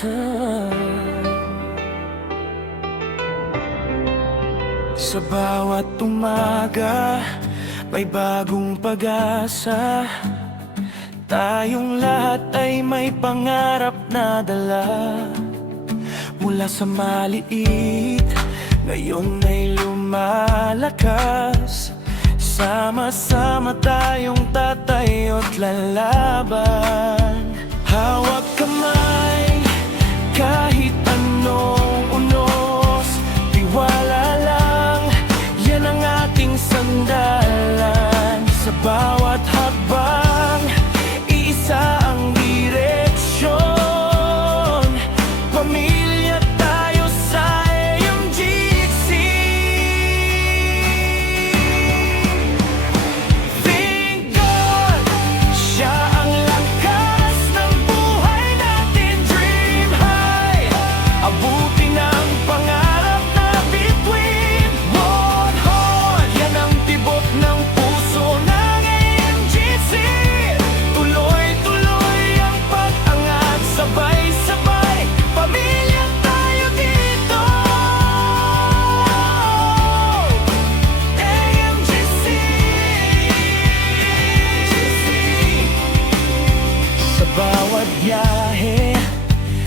Sa bawat umaga, may bagong pag-asa. Tayong lahat ay may pangarap na dala. Mula sa maliit, ngayon ay lumalakas. Sama-sama tayong tatayo't lalaban. Hawak kamay, kahit anong unos. Tiwala lang, yan ang ating sandalan. Sa bawat hakbang, iisa ang direksyon. Pamilya tayo sa AMGC. Thank God, siya ang lakas ng buhay natin. Dream high, abutin ang pangarap na bituin. One heart, yan ang tibok ng puso ng AMGC. Tuloy-tuloy ang pag-angat, sabay-sabay, pamilya tayo dito. AMGC. Sa bawat biyahe,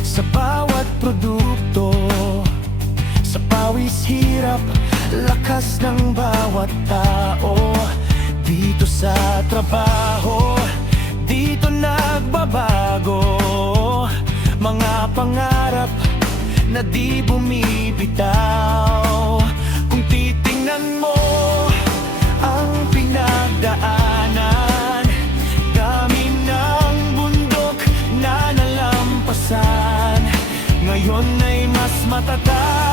sa bawat produkto, sa pawis hirap, lakas ng bawat tao. Dito sa trabaho, dito nagbabago. Mga pangarap na di bumibitaw. Kung titingnan mo ang pinagdaanan, dami ng bundok na nalampasan. Ngayon ay mas matatag